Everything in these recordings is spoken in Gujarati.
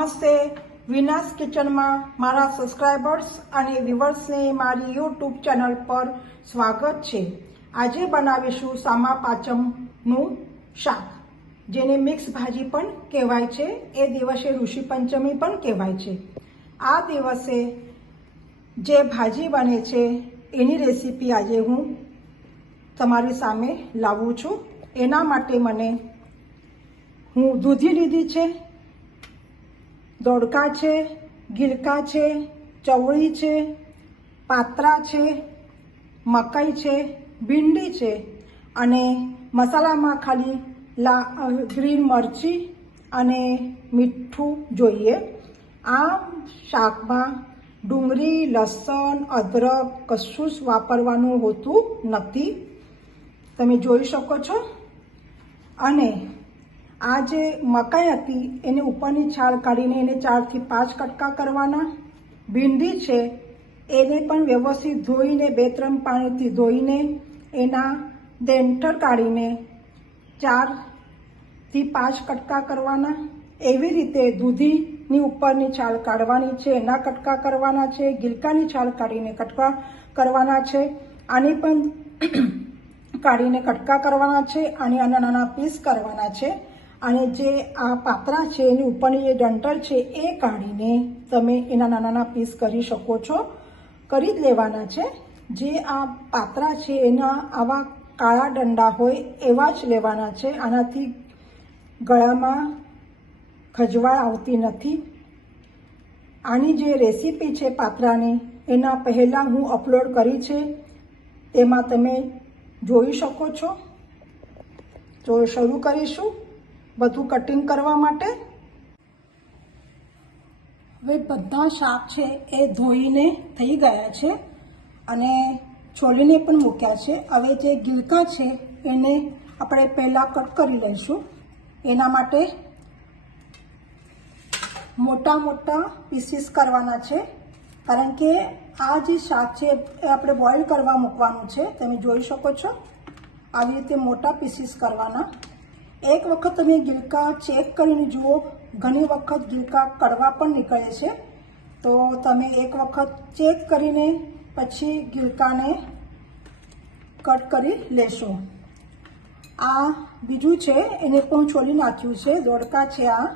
નમસ્તે. વિનાસ કિચનમાં મારા સબસ્ક્રાઈબર્સ અને વ્યુવર્સને મારી યુટ્યુબ ચેનલ પર સ્વાગત છે. આજે બનાવીશું સામા પાચમનું શાક, જેને મિક્સ ભાજી પણ કહેવાય છે. એ દિવસે ઋષિ પંચમી પણ કહેવાય છે. આ દિવસે જે ભાજી બને છે, એની રેસીપી આજે હું તમારી સામે લાવું છું. એના માટે મને હું દૂધી લીધી છે દોડકા છે, ગીરકા છે, ચવળી છે, પાત્રા છે, મકાઈ છે, ભીંડી છે અને મસાલામાં ખાલી લા ગ્રીન મરચી અને મીઠું જોઈએ. આ શાકમાં ડુંગળી, લસણ, અદરક કશું જ વાપરવાનું હોતું નથી. તમે જોઈ શકો છો. અને આ જે મકાઈ હતી, એને ઉપરની છાલ કાઢીને એને ચારથી પાંચ કટકા કરવાના. ભીંડી છે, એને પણ વ્યવસ્થિત ધોઈને, બે ત્રણ પાણીથી ધોઈને, એના ડેન્ટર કાઢીને ચારથી પાંચ કટકા કરવાના. એવી રીતે દૂધીની ઉપરની છાલ કાઢવાની છે, એના કટકા કરવાના છે, ગિલકાની છાલ કાઢીને કટકા કરવાના છે. આની પણ કાઢીને કટકા કરવાના છે અને નાના નાના પીસ કરવાના છે. અને જે આ પાત્રા છે, એની ઉપરની જે ડંટર છે, એ કાઢીને તમે એના નાના નાના પીસ કરી શકો છો. કરી જ લેવાના છે. જે આ પાત્રા છે, એના આવા કાળા ડંડા હોય, એવા જ લેવાના છે. આનાથી ગળામાં ખજવાળ આવતી નથી. આની જે રેસીપી છે પાત્રાની, એના પહેલાં હું અપલોડ કરી છે. તેમાં તમે જોઈ શકો છો. તો શરૂ કરીશું. બધું કટિંગ કરવા માટે? હવે બધા શાક છે એ ધોઈને થઈ ગયા છે અને છોલીને પણ મૂક્યા છે. હવે જે ગિલકા છે એને આપણે પહેલાં કટ કરી લઈશું. એના માટે મોટા મોટા પીસીસ કરવાના છે. કારણ કે આ જે શાક છે એ આપણે બોઇલ કરવા મૂકવાનું છે. તમે જોઈ શકો છો. આવી રીતે મોટા પીસીસ કરવાના. એક વખત તમે ગિલકા ચેક કરીને જુઓ. ઘણી વખત ગિલકા કડવા પણ નીકળે છે. તો તમે એક વખત ચેક કરીને પછી ગિલકાને કટ કરી લેશો. આ બીજું છે, એને પણ છોલી નાખ્યું છે. દોડકા છે આ.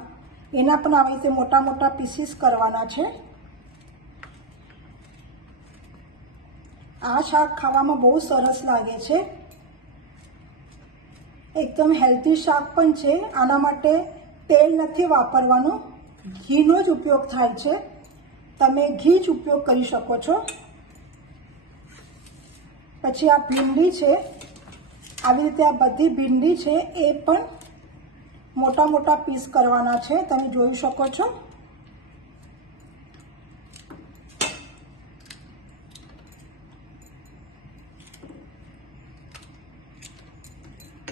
એના પણ આવી રીતે મોટા મોટા પીસીસ કરવાના છે. આ શાક ખાવામાં બહુ સરસ લાગે છે. એકદમ હેલ્ધી શાક પણ છે. આના માટે તેલ નથી વાપરવાનું. ઘીનો જ ઉપયોગ થાય છે. તમે ઘી જ ઉપયોગ કરી શકો છો. પછી આ ભીંડી છે. આવી રીતે આ બધી ભીંડી છે એ પણ મોટા મોટા પીસ કરવાના છે. તમે જોઈ શકો છો.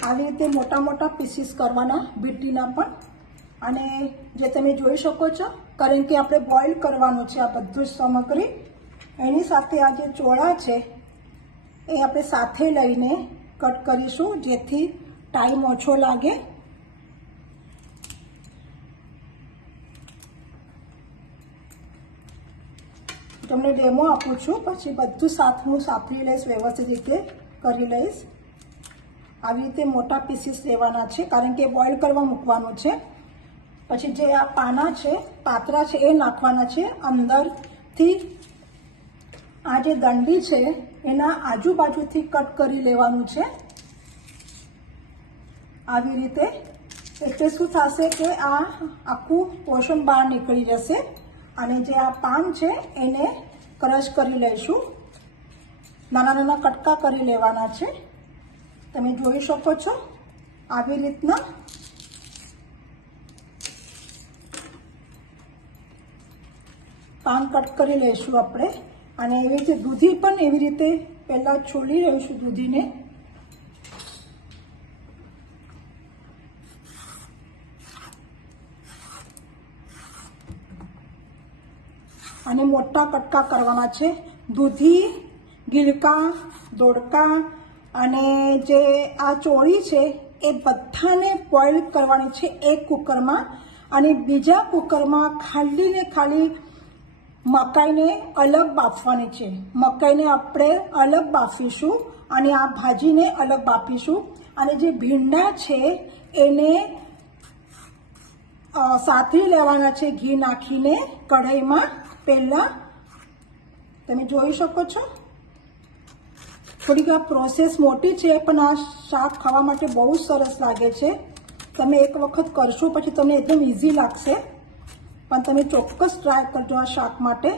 આવી રીતે મોટા મોટા પીસીસ કરવાના બીટીના પણ. અને જે તમે જોઈ શકો છો, કારણ કે આપણે બોઇલ કરવાનું છે આ બધું જ સામગ્રી, એની સાથે આ જે ચોળા છે, એ આપણે સાથે લઈને કટ કરીશું, જેથી ટાઈમ ઓછો લાગે. તમને ડેમો આપું છું, પછી બધું સાથ હું સાતરી લઈશ, વ્યવસ્થિત રીતે કરી લઈશ. આવી રીતે મોટા પીસીસ લેવાના છે, કારણ કે બોઇલ કરવા મૂકવાનું છે. પછી જે આ પાના છે, પાત્રા છે, એ નાખવાના છે. અંદરથી આ જે દંડી છે, એના આજુબાજુથી કટ કરી લેવાનું છે. આવી રીતે એટલે શું થશે કે આ આખું પોષણ બહાર નીકળી જશે અને જે આ પાન છે, એને ક્રશ કરી લઈશું. નાના નાના કટકા કરી લેવાના છે. તમે જોઈ શકો છો આવી રીતના. પાન કટ કરી લઈશું આપણે. અને એવી રીતે દૂધી પણ એવી રીતે પહેલાં છોલી લઈશું દૂધીને. અને મોટા કટકા કરવાના છે. દૂધી, ગિલકા, દોડકા અને જે આ ચોળી છે, એ બધાને બોઇલ કરવાની છે એક કુકરમાં અને બીજા કુકરમાં ખાલી ને ખાલી મકાઈને અલગ બાફવાની છે. મકાઈને આપણે અલગ બાફીશું અને આ ભાજીને અલગ બાફીશું અને જે ભીંડા છે, એને સાતરી લેવાના છે ઘી નાખીને કઢાઈમાં. પહેલાં તમે જોઈ શકો છો. થોડીક આ પ્રોસેસ મોટી છે, પણ આ શાક ખાવા માટે બહુ સરસ લાગે છે. તમે એક વખત કરશો પછી તમને એકદમ ઇઝી લાગશે. પણ તમે ચોક્કસ ટ્રાય કરજો આ શાક માટે.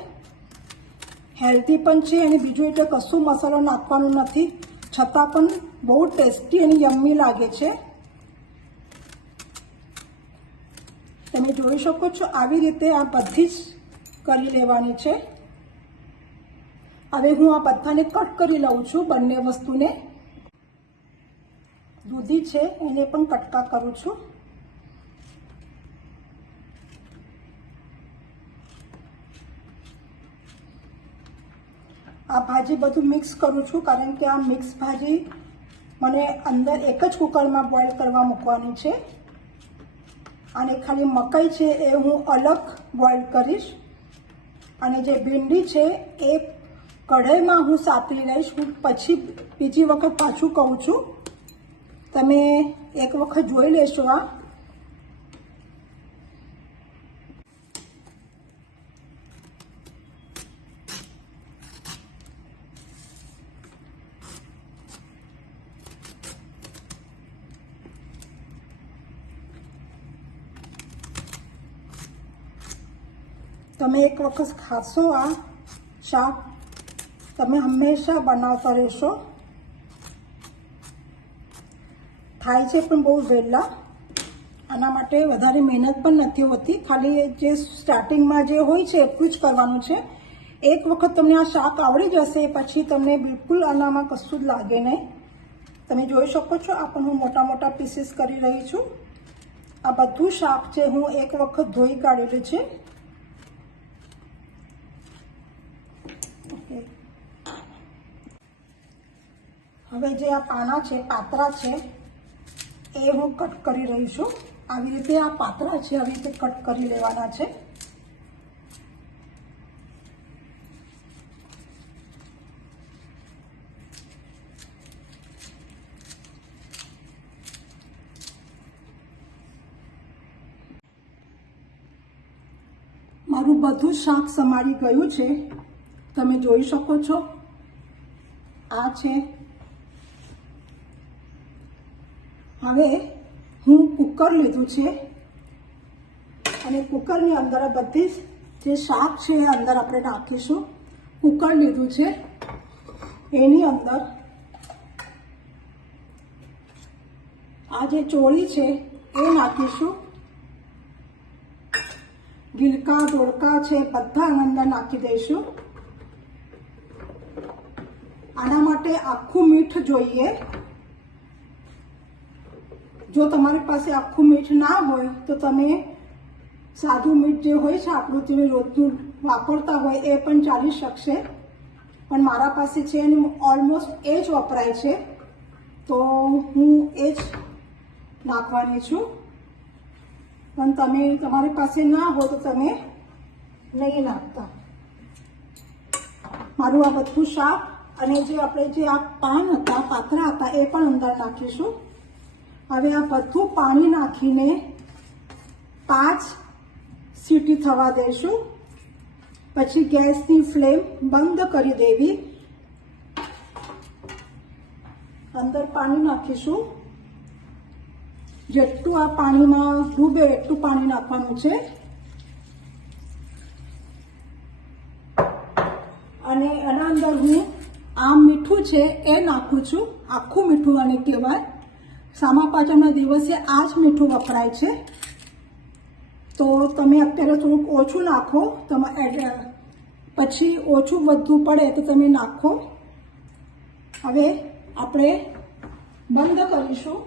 હેલ્ધી પણ છે અને બીજું એટલે કશું મસાલો નાખવાનું નથી. છતાં પણ બહુ ટેસ્ટી અને યમ્મી લાગે છે. તમે જોઈ શકો છો આવી રીતે આ બધી જ કરી લેવાની છે. હવે હું આ બધાને કટ કરી લઉં છું બંને વસ્તુને. દૂધી છે, એને પણ કટકા કરું છું. આ ભાજી બધું મિક્સ કરું છું કારણ કે આ મિક્સ ભાજી મને અંદર એક જ કુકરમાં બોઇલ કરવા મૂકવાની છે. અને ખાલી મકાઈ છે એ હું અલગ બોઇલ કરીશ. અને જે ભીંડી છે એ કઢાઈમાં હું સાતરી લઈશ. હું પછી બીજી વખત પાછું કહું છું. તમે એક વખત જોઈ લેશો આ. તમે એક વખત ખાશો આ શાક. તમે હંમેશા બનાવતા રહેશો. થાય છે પણ બહુ વહેલા આના માટે વધારે મહેનત પણ નથી હોતી. ખાલી જે સ્ટાર્ટિંગમાં જે હોય છે, એટલું જ કરવાનું છે. એક વખત તમને આ શાક આવડી જશે, પછી તમને બિલકુલ આનામાં કશું જ લાગે નહીં. તમે જોઈ શકો છો, આ પણ હું મોટા મોટા પીસીસ કરી રહી છું. આ બધું શાક છે, હું એક વખત ધોઈ કાઢેલું છે. હવે જે આ પાના છે, પાતરા છે, એ હું કટ કરી રહી છું. આવી રીતે આ પાતરા છે, આવી રીતે કટ કરી લેવાના છે. મારું બધું શાક સમારી ગયું છે. તમે જોઈ શકો છો. આ છે હવે હું કુકર લીધું છે. અને કુકરની અંદર બધી જ જે શાક છે એ અંદર આપણે નાખીશું. કુકર લીધું છે. એની અંદર આ જે ચોળી છે એ નાખીશું. ગિલકા દોડકા છે બધા અંદર નાખી દઈશું. આના માટે આખું મીઠ જોઈએ. જો તમારી પાસે આખું મીઠ ના હોય, તો તમે સાદું મીઠ જે હોય છે તમે રોજનું વાપરતા હોય, એ પણ ચાલી શકશે. પણ મારા પાસે છે અને ઓલમોસ્ટ એ જ વપરાય છે. તો હું એ જ નાખવાની છું. પણ તમે તમારી પાસે ના હોય, તો તમે નહીં નાખતા. મારું આ બધું શાક અને જે આપણે જે આ પાન હતા, પાત્રા હતા, એ પણ અંદર નાખીશું. હવે આ બધું પાણી નાખીને પાંચ સીટી થવા દઈશું પછી ગેસની ફ્લેમ બંધ કરી દેવી. અંદર પાણી નાખીશું. જેટલું આ પાણીમાં ડૂબે એટલું પાણી નાખવાનું છે. અને એના અંદર હું આમ મીઠું છે એ નાખું છું. આખું મીઠું આને કહેવાય સામા પાચમના દિવસે આ જ મીઠું વપરાય છે. તો તમે અત્યારે થોડુંક ઓછું નાખો. તમે પછી ઓછું વધવું પડે તો તમે નાખો. હવે આપણે બંધ કરીશું.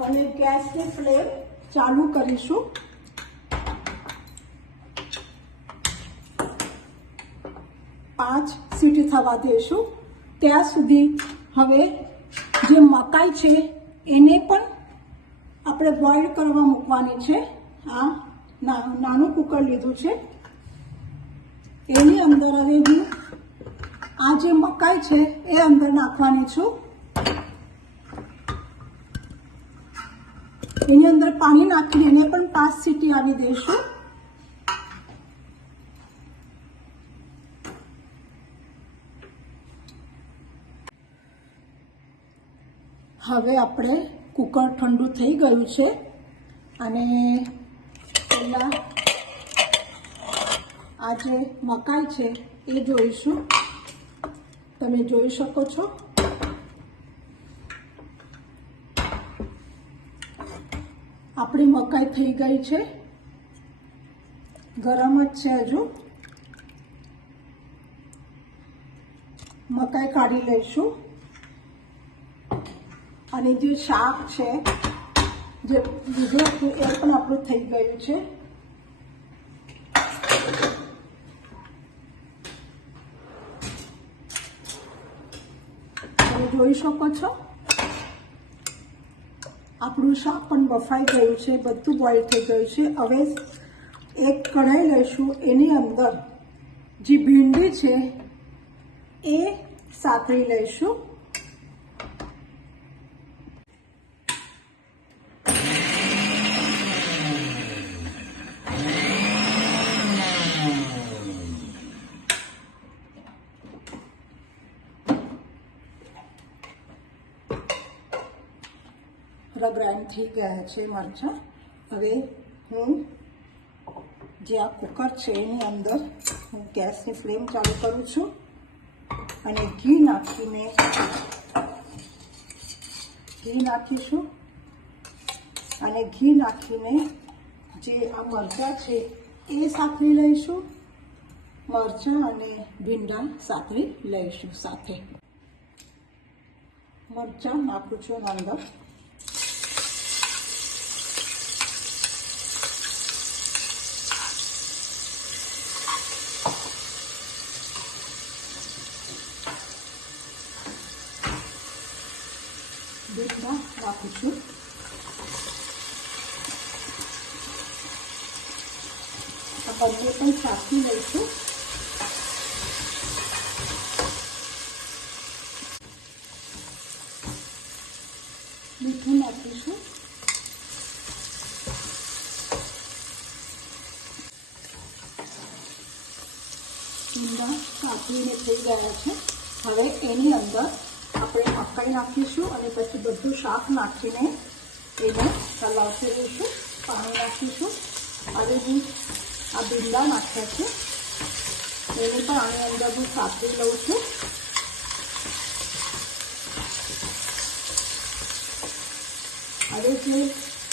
અને ગેસની ફ્લેમ ચાલુ કરીશું. પાંચ સીટી થવા દઈશું ત્યાં સુધી હવે જે મકાઈ છે, એને પણ આપણે બોઇલ કરવા મૂકવાની છે. આ નાનું કુકર લીધું છે. એની અંદર હવે હું આ જે મકાઈ છે, એ અંદર નાખવાની છું. એની અંદર પાણી નાખીને એને પણ પાંચ સીટી આવી દઈશું હવે આપણે કુકર ઠંડુ થઈ ગયું છે. અને પહેલાં આ જે મકાઈ છે, એ જોઈશું. તમે જોઈ શકો છો. આપણી મકાઈ થઈ ગઈ છે. ગરમ જ છે હજુ. મકાઈ કાઢી લઈશું. અને જે શાક છે, જે લીધું હતું એ પણ આપણું થઈ ગયું છે. તમે જોઈ શકો છો. આપણું શાક પણ બફાઈ ગયું છે, બધું બોઇલ થઈ ગયું છે. હવે એક કઢાઈ લઈશું એની અંદર. જે ભીંડી છે, એ સાતળી લઈશું. થઈ ગયા છે મરચાં હવે હું જે આ કુકર છે એની અંદર હું ગેસની ફ્લેમ ચાલુ કરું છું અને ઘી નાખીને, ઘી નાખીશું અને ઘી નાખીને જે આ મરચાં છે એ સાતરી લઈશું, મરચાં અને ભીંડા સાતરી લઈશું સાથે. મરચાં નાખું છું અંદર. દૂધમાં નાખું છું આ બંને પણ ચાખી લઈશું મીઠું નાખીશું ઈંડા કાપીને થઈ ગયા છે હવે એની અંદર આપણે મકાઈ નાખીશું અને પછી બધું શાક નાખીને એને ચલાવતી રહીશું પાણી નાખીશું હવે હું આ ભીંડા નાખ્યા છે એને પણ આની અંદર હું સાતરી લઉં છું હવે જે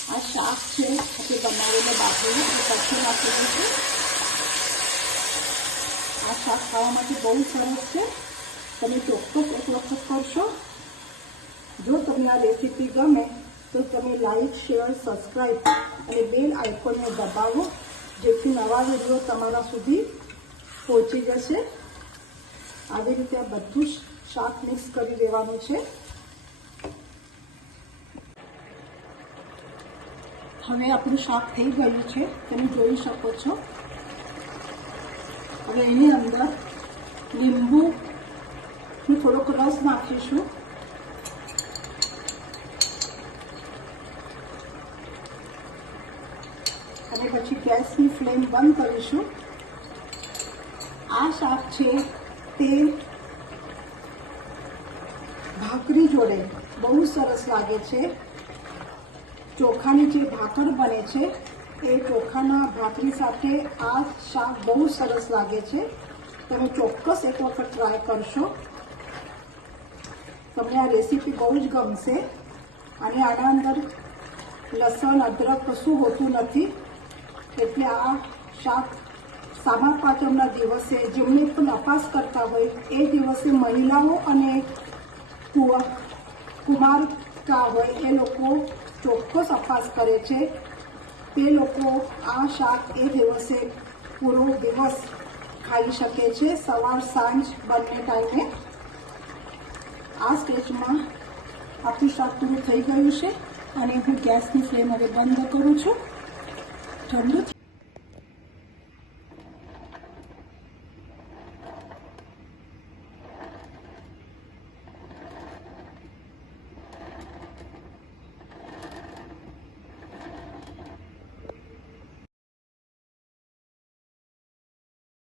આ શાક છે આપણે બનાવીને બાફીને એ પછી નાખી દઈશું આ શાક ખાવા માટે બહુ સરસ છે તમે ચોક્કસ એક વખત કરશો? જો તમને આ રેસીપી ગમે, તો તમે લાઇક શેર સબસ્ક્રાઈબ અને બેલ આઇકોનને દબાવો, જેથી નવા વીડિયો તમારા સુધી પહોંચી જશે. આવી રીતે આ બધું જ શાક મિક્સ કરી દેવાનું છે. હવે આપણું શાક થઈ ગયું છે. તમે જોઈ શકો છો. હવે એની અંદર લીંબુ નાખીશું અને પછી ગેસની ફ્લેમ બંધ કરીશું. આ શાક છે તે ભાખરી જોડે બહુ સરસ લાગે છે. ચોખાની જે ભાકર બને છે, એ ચોખાના ભાખરી સાથે આ શાક બહુ સરસ લાગે છે. તમે ચોક્કસ એક વખત ટ્રાય કરશો. તમને આ રેસીપી બહુ જ ગમશે. અને આના અંદર લસણ, અદરક કશું હોતું નથી. એટલે આ શાક સામા પાચમના દિવસે જેમને પણ અપાસ કરતા હોય, એ દિવસે મહિલાઓ અને કુમારકા હોય, એ લોકો ચોક્કસ અપાસ કરે છે. તે લોકો આ શાક એ દિવસે પૂરો દિવસ ખાઈ શકે છે. સવાર સાંજ બંને ટાઈમે. આ સ્ટેજમાં આપણું શાક પૂરું થઈ ગયું છે અને હું ગેસની ફ્લેમ હવે બંધ કરું છું. ઠંડુ